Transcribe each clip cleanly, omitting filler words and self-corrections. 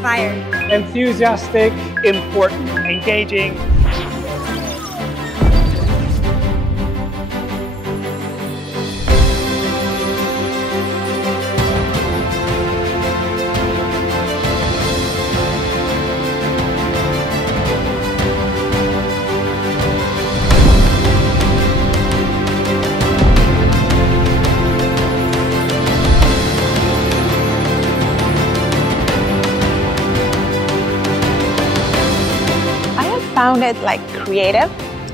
inspired. Enthusiastic, important, engaging. Found it like creative,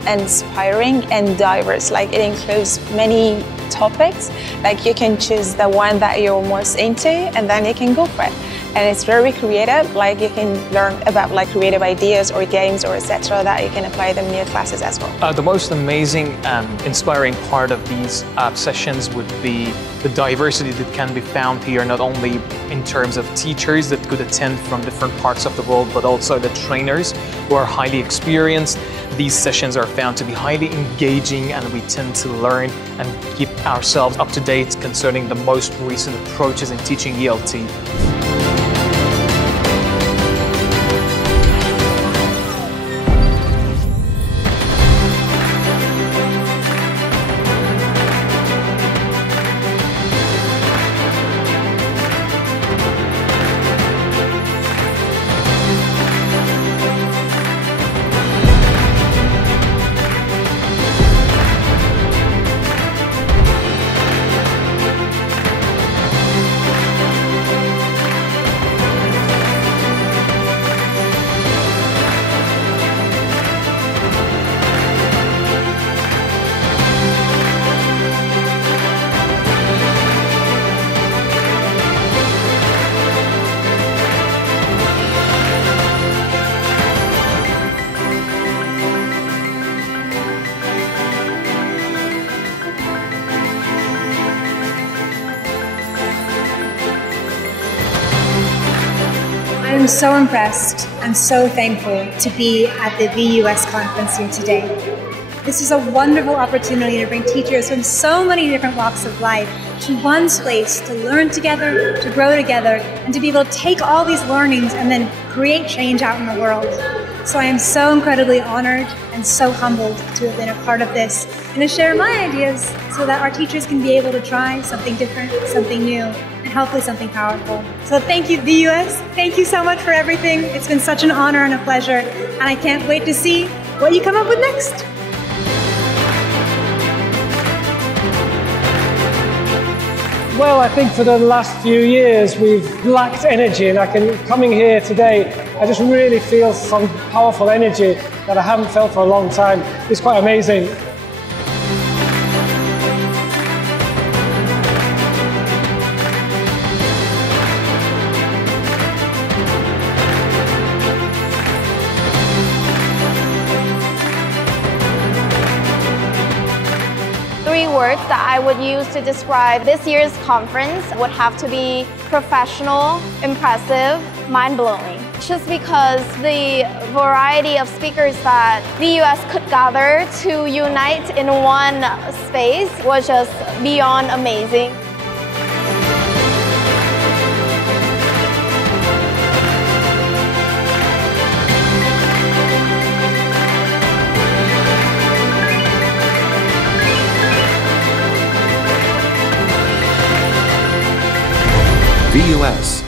inspiring and diverse. Like it includes many topics. Like you can choose the one that you're most into and then you can go for it. And it's very creative. Like you can learn about like creative ideas or games or etc. that you can apply them in your classes as well. The most amazing and inspiring part of these sessions would be the diversity that can be found here, not only in terms of teachers that could attend from different parts of the world, but also the trainers who are highly experienced. These sessions are found to be highly engaging and we tend to learn and keep ourselves up to date concerning the most recent approaches in teaching ELT. I'm so impressed and so thankful to be at the VUS conference here today. This is a wonderful opportunity to bring teachers from so many different walks of life to one space to learn together, to grow together, and to be able to take all these learnings and then create change out in the world. So I am so incredibly honored and so humbled to have been a part of this and to share my ideas so that our teachers can be able to try something different, something new, and hopefully something powerful. So thank you, VUS. Thank you so much for everything. It's been such an honor and a pleasure, and I can't wait to see what you come up with next. well, I think for the last few years we've lacked energy, and coming here today, I just really feel some powerful energy that I haven't felt for a long time. It's quite amazing. Three words that I would use to describe this year's conference would have to be professional, impressive, mind-blowing. Just because the variety of speakers that VUS could gather to unite in one space was just beyond amazing. VUS